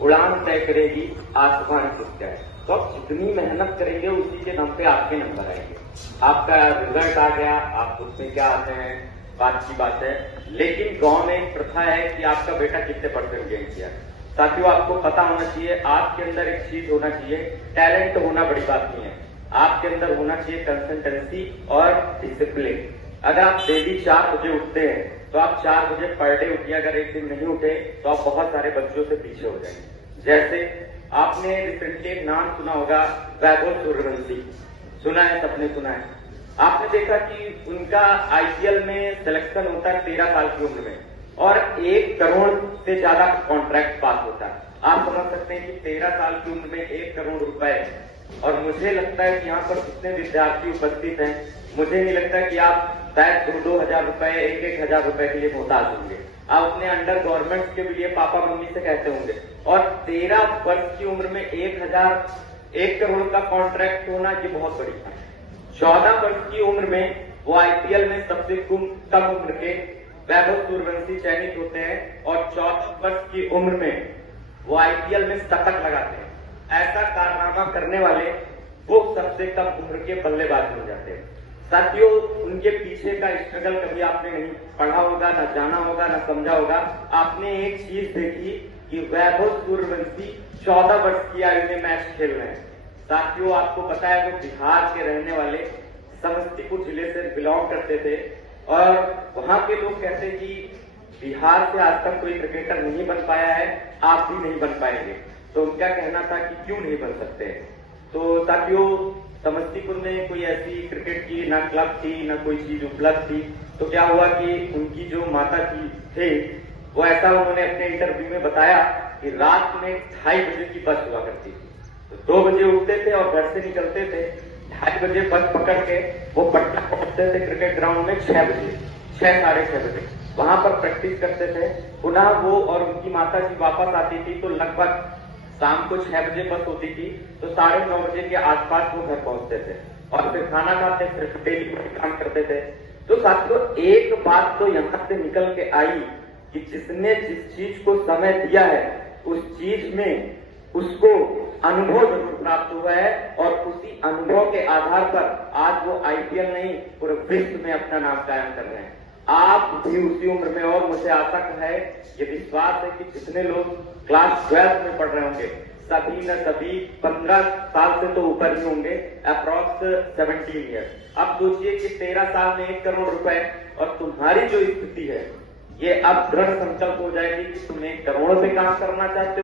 उड़ान तय करेगी आसमान तक जाए। तो आप जितनी मेहनत करेंगे उसी के दम पे आपके नंबर आएंगे। आपका रिजल्ट आ गया, आप उसमें क्या आते हैं बात की बात है, लेकिन गांव में एक प्रथा है कि आपका बेटा कितने परसेंट गेन किया। साथियों, आपको पता होना चाहिए, आपके अंदर एक चीज होना चाहिए, टैलेंट होना बड़ी बात नहीं है, आपके अंदर होना चाहिए कंसिस्टेंसी और डिसिप्लिन। अगर आप डेली 4 बजे उठते हैं तो आप 4 बजे पर डे उठिए। अगर एक दिन नहीं उठे तो आप बहुत सारे बच्चों से पीछे हो जाएंगे। जैसे आपने रिसेंटली एक नाम सुना होगा, वैभव सूर्यवंशी, सुना है, सबने सुना है। आपने देखा कि उनका आईपीएल में सिलेक्शन होता है 13 साल की उम्र में और 1 करोड़ से ज्यादा कॉन्ट्रैक्ट पास होता है। आप समझ सकते हैं कि 13 साल की उम्र में 1 करोड़ रुपए। और मुझे लगता है कि यहाँ पर जितने विद्यार्थी उपस्थित हैं, मुझे नहीं लगता कि आप शायद 2-2 हजार रुपए, 1-1 हजार रुपए के लिए मोहताज होंगे। आप अपने अंडर गवर्नमेंट के लिए पापा मम्मी से कहते होंगे। और 13 वर्ष की उम्र में 1 करोड़ का कॉन्ट्रैक्ट होना, ये बहुत बड़ी बात है। 14 वर्ष की उम्र में वो आईपीएल में सबसे कम उम्र के वैभव सूर्यवंशी चयनित होते हैं और 14 वर्ष की उम्र में वो आईपीएल में शतक लगाते हैं। ऐसा कारनामा करने वाले वो सबसे कम उम्र के बल्लेबाज बन जाते हैं। साथियों, उनके पीछे का स्ट्रगल कभी आपने नहीं पढ़ा होगा, ना जाना होगा, ना समझा होगा। आपने एक चीज देखी कि वैभव सूर्यवंशी 14 वर्ष की आयु में मैच खेल रहे हैं। साथियों, आपको पता है वो बिहार के रहने वाले समस्तीपुर जिले से बिलोंग करते थे और वहां के लोग कहते हैं कि बिहार से आज तक कोई क्रिकेटर नहीं बन पाया है, आप भी नहीं बन पाएंगे। तो उनका कहना था कि क्यों नहीं बन सकते। तो साथियों, समस्तीपुर में कोई ऐसी क्रिकेट की ना क्लब थी, ना कोई चीज उपलब्ध थी। तो क्या हुआ कि उनकी जो माता जी थे, वो ऐसा उन्होंने अपने इंटरव्यू में बताया कि रात में 2:30 बजे की बस हुआ करती थी। तो 2 बजे उठते थे और घर से निकलते थे, 2:30 बजे बस पकड़ के वो पटना पहुंचते थे क्रिकेट ग्राउंड में 6 बजे, 6-6:30 बजे वहां पर प्रैक्टिस करते थे। पुनः वो और उनकी माता जी वापस आती थी तो लगभग शाम को 6 बजे बस होती थी, तो 9:30 बजे के आसपास वो घर पहुंचते थे और फिर खाना खाते, फिर डेली काम करते थे। तो साथियों, एक बात तो यहां से निकल के आई कि जिसने जिस चीज को समय दिया है उस चीज में उसको अनुभव जरूर प्राप्त हुआ है और उसी अनुभव के आधार पर आज वो आईपीएल नहीं पूरे विश्व में अपना नाम कायम कर रहे हैं। आप भी उसी उम्र में, और मुझे आशा है, ये विश्वास है कि जितने लोग क्लास 12 में पढ़ रहे होंगे सभी न सभी 15 साल से तो ऊपर ही होंगे, अप्रॉक्स 17 ईयर्स। अब सोचिए कि 13 साल में 1 करोड़ रुपए और तुम्हारी जो स्थिति है ये अब दृढ़ संकल्प हो जाएगी कि तुम 1 करोड़ पे काम करना चाहते हो।